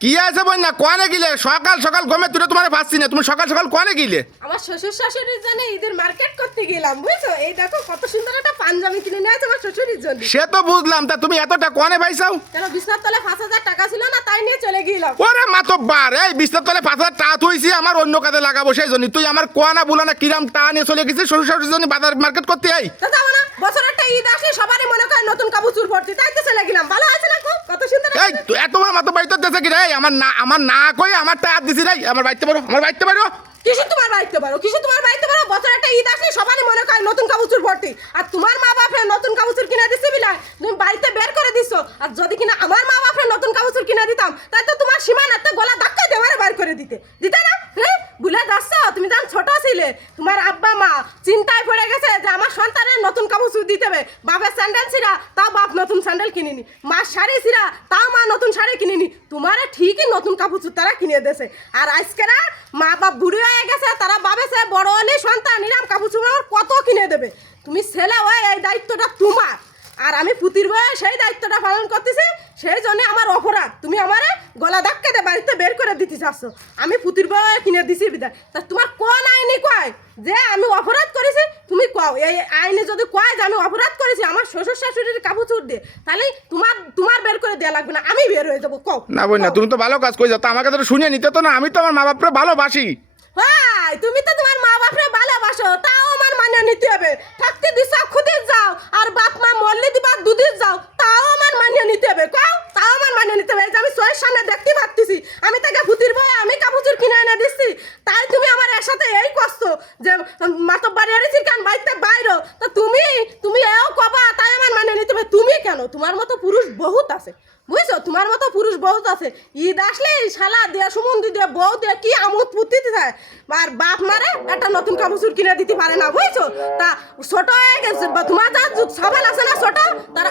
কি আছে বোন না কোয়ানে গিলে সকাল সকাল ঘুমে তুলে তোমার পাচ্ছি না, তুমি সকাল সকাল কোয়ানে গিলে? আমার শ্বশুর শাশুড়ির জন্য ঈদের মার্কেট করতে গেলাম, বুঝছো? এই দেখো কত সুন্দর একটা পাঞ্জাবি কিনে নিয়ে আছে আমার শ্বশুরের জন্য। সে তো বুঝলাম, তা তুমি এতটা কোয়ানে পাইছাও? কেন বিছনার তলে 5,000 টাকা ছিল না, তাই নিয়ে চলে গেলাম। ওরে মাতব্বার, এই বিছনার তলে 5,000 টাকা থইছি আমার অন্য কাজে লাগাবো সেই জন্য। তুই আমার কোয়ানা বুলানা কিরাম টাকা নিয়ে চলে গেছিস শ্বশুর শাশুড়ির জন্য বাজার মার্কেট করতে? আই তা যাবো না, বছর একটা ঈদ আসলে সবারই মনে করে নতুন কাপড় চুর ভর্তি, তাই তো চলে গেলাম। ভালো আছে না খুব? কত সুন্দর এই তুই এত বড় মাথা বাইতে দেছে কি রে? আমার না কই আমার টাকা দিছি রে। আমার বাইতে পারো, আমার বাইতে পারো। কিসে তোমার বাড়িতে পারো, কিসে তোমার বাড়িতে পারো? বছর একটা ঈদ আসলে সবারই মনে করে নতুন কাপড় চুর ভর্তি, আর তোমার মা বাপের নতুন কাপড় চুর কিনে দিচ্ছে বিলাই তুমি বাড়িতে বের করে দিছো। আর যদি কিনা আমার মা বাপের নতুন কাপড় চুর কিনে দিতাম, তাই তো তোমার সীমানাতে গলা ধাক্কা দিয়ে আমারে বের করে দিতে না? হ্যাঁ, ভুলে যাচ্ছ? তুমি যখন ছোট ছিলে তোমার আব্বা মা চিন্তায় পড়ে গেছে যে আমার সন্তানের নতুন কাপড় চুর দিতে হবে। বাপের স্যান্ডেল ছিঁড়া, তাও বাপ নতুন স্যান্ডেল কিনিনি। মার শাড়ি ছিঁড়া, তাও মা নতুন শাড়ি কিনিনি। তোমারে ঠিকই নতুন কাপড় চুর তারা কিনে দিয়েছে। আর আজকেরা মা বাপ বুড়ি হয়ে গেছে, তারা ভাবেছে বড় হলে সন্তান নিরাম কাপড় চুপড় কত কিনে দেবে। তুমি ছেলে হয়ে এই দায়িত্বটা তোমার, আর আমি পুতির বয়ে সেই দায়িত্বটা পালন করতেছি। সেই জন্য আমার অপরাধ, তুমি আমারে গলা ধাক্কা দিয়ে বাড়িতে বের করে দিতে চাচ্ছ। আমি পুতির বয়ে কিনে দিছি বিদায়। তা তোমার কোন আইনি কয় যে আমি অপরাধ করেছি? তুমি কও, এই আইনে যদি কয় যে আমি অপরাধ করেছি আমার শ্বশুর শাশুড়ির কাপড় চুর দিয়ে, তাহলে তোমার বের করে দেওয়া লাগবে না, আমি বের হয়ে যাবো। কও না বোন না, তুমি তো ভালো কাজ করেছো, তো আমার কথা শুনে নিতে তো না। আমি তো আমার মা বাপরে ভালোবাসি। হাই, তুমি তো তোমার মা বাপরে ভালোবাসো, তাও আমার মানে নিতে হবে। থাকতে দিছা খুদে যাও, আর বাপ মা মরলে দিবা দুধে যাও, তাও আমার মানে নিতে হবে। কাও তাও আমার মানে নিতে হবে। এই যে আমি চোখের সামনে দেখতে পাচ্ছি আমি তাকে ভূতির ভয়ে আমি কাপড় কিনে এনে দিচ্ছি, তাই তুমি আমার এর সাথে এই কষ্ট যে মাতব বাড়ি আরেছি কান বাড়িতে বাইরো, তো তুমি এও কবা, তাই আমার মানে নিতে হবে। তুমি কেন, তোমার মতো পুরুষ বহুত আছে, বুঝছো? তোমার মতো পুরুষ বহুত আছে। ঈদ আসলে শালা দিয়ে সুমন্দি দিয়ে বউ দিয়ে কি আমোদ ফুর্তি দেয়, আর বাপ মারে একটা নতুন কাপড় কিনে দিতে পারে না, বুঝছো? তা ছোট হয়ে গেছে তোমার যা সবাই আছে না ছোট, তারা